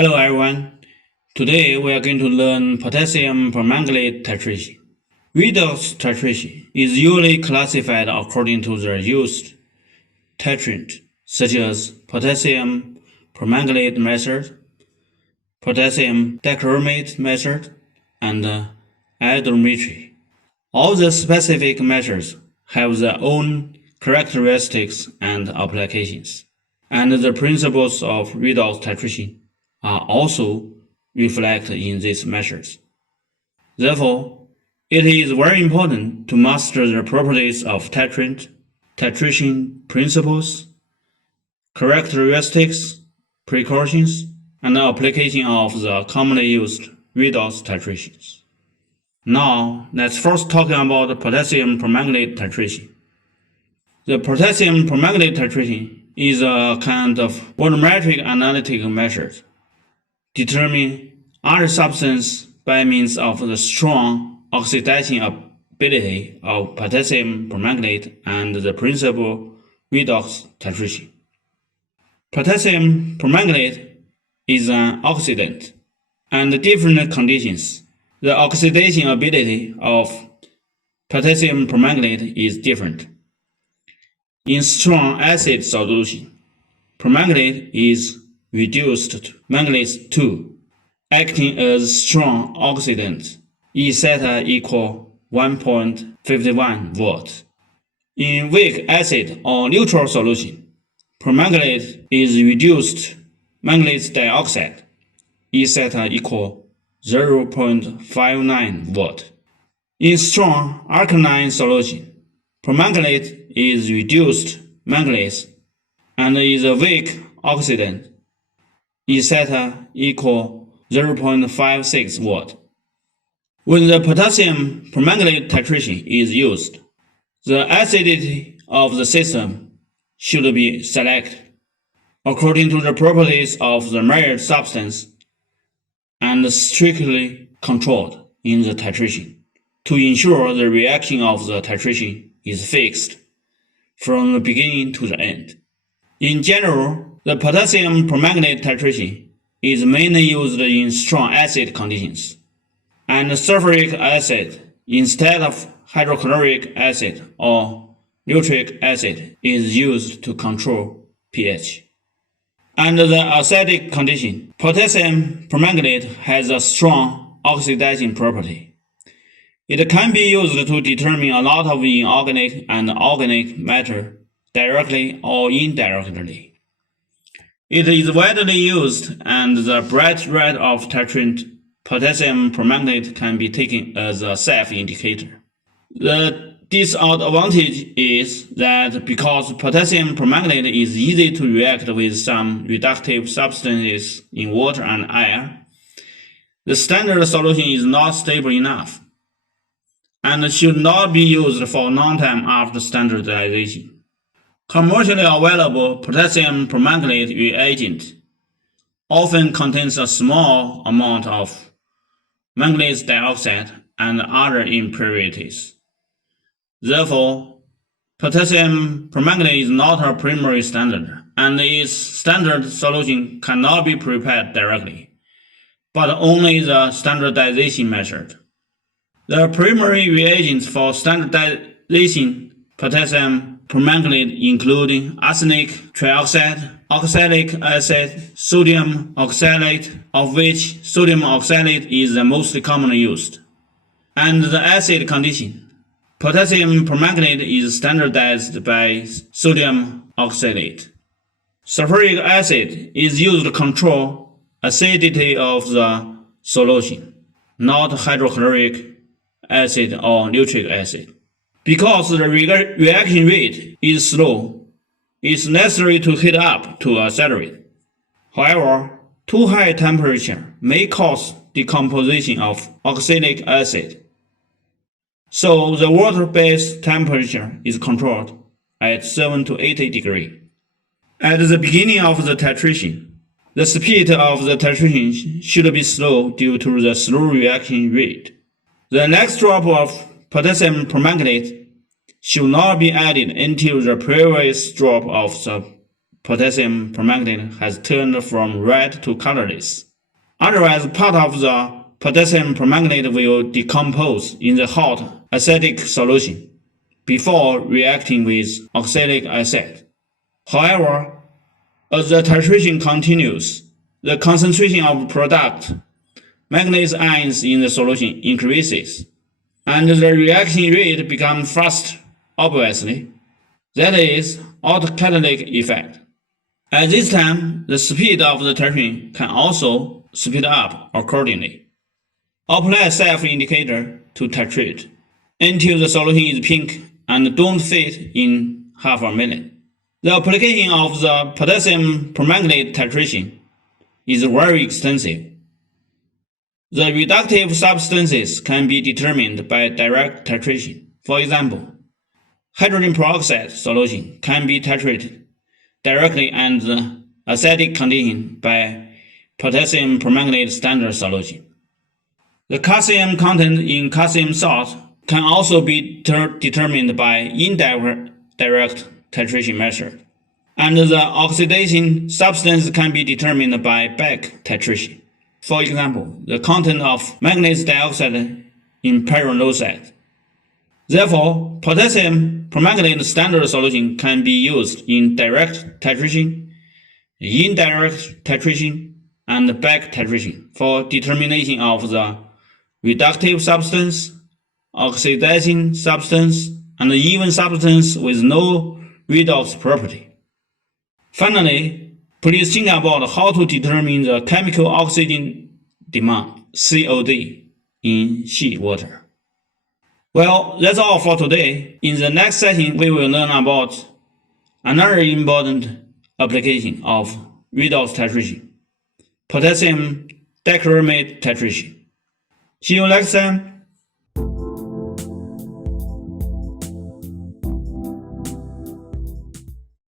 Hello everyone. Today we are going to learn potassium permanganate titration. Redox titration is usually classified according to the used titrant, such as potassium permanganate method, potassium dichromate method, and iodometry. All the specific methods have their own characteristics and applications, and the principles of redox titration are also reflected in these measures. Therefore, it is very important to master the properties of titrant, titration principles, characteristics, precautions, and application of the commonly used redox titrations. Now, let's first talk about potassium permanganate titration. The potassium permanganate titration is a kind of volumetric analytic method determine other substance by means of the strong oxidizing ability of potassium permanganate and the principal redox titration. Potassium permanganate is an oxidant, and different conditions, the oxidation ability of potassium permanganate is different. In strong acid solution, permanganate is reduced to manganese 2, acting as strong oxidant, E theta equal 1.51 volt. In weak acid or neutral solution, permanganate is reduced manganese dioxide, E theta equal 0.59 volt. In strong alkaline solution, permanganate is reduced manganese and is a weak oxidant, E theta equal 0.56 volt. When the potassium permanganate titration is used, the acidity of the system should be selected according to the properties of the measured substance and strictly controlled in the titration to ensure the reaction of the titration is fixed from the beginning to the end. In general, the potassium permanganate titration is mainly used in strong acid conditions, and sulfuric acid instead of hydrochloric acid or nitric acid is used to control pH. Under the acidic condition, potassium permanganate has a strong oxidizing property. It can be used to determine a lot of inorganic and organic matter directly or indirectly. It is widely used, and the bright red of titrant potassium permanganate can be taken as a safe indicator. The disadvantage is that because potassium permanganate is easy to react with some reductive substances in water and air, the standard solution is not stable enough and should not be used for a long time after standardization. Commercially available potassium permanganate reagent often contains a small amount of manganese dioxide and other impurities. Therefore, potassium permanganate is not a primary standard, and its standard solution cannot be prepared directly, but only the standardization method. The primary reagents for standardization potassium permanganate include arsenic trioxide, oxalic acid, sodium oxalate, of which sodium oxalate is the most commonly used. And the acid condition, potassium permanganate is standardized by sodium oxalate. Sulfuric acid is used to control acidity of the solution, not hydrochloric acid or nitric acid. Because the reaction rate is slow, it's necessary to heat up to accelerate. However, too high temperature may cause decomposition of oxalic acid. So the water-based temperature is controlled at 7 to 80 degrees. At the beginning of the titration, the speed of the titration should be slow due to the slow reaction rate. The next drop of potassium permanganate should not be added until the previous drop of the potassium permanganate has turned from red to colorless. Otherwise, part of the potassium permanganate will decompose in the hot acidic solution before reacting with oxalic acid. However, as the titration continues, the concentration of product manganese ions in the solution increases, and the reaction rate becomes fast, obviously. That is autocatalytic effect. At this time, the speed of the titration can also speed up accordingly. Apply self-indicator to titrate until the solution is pink and don't fit in half a minute. The application of the potassium permanganate titration is very extensive. The reductive substances can be determined by direct titration. For example, hydrogen peroxide solution can be titrated directly under the acidic condition by potassium permanganate standard solution. The calcium content in calcium salt can also be determined by indirect titration method, and the oxidation substance can be determined by back titration. For example, the content of manganese dioxide in pyrolusite. Therefore, potassium permanganate standard solution can be used in direct titration, indirect titration, and back titration for determination of the reductive substance, oxidizing substance, and even substance with no redox property. Finally, please think about how to determine the chemical oxygen demand, COD, in seawater. Well, that's all for today. In the next session, we will learn about another important application of redox titration, potassium dichromate titration. See you next time.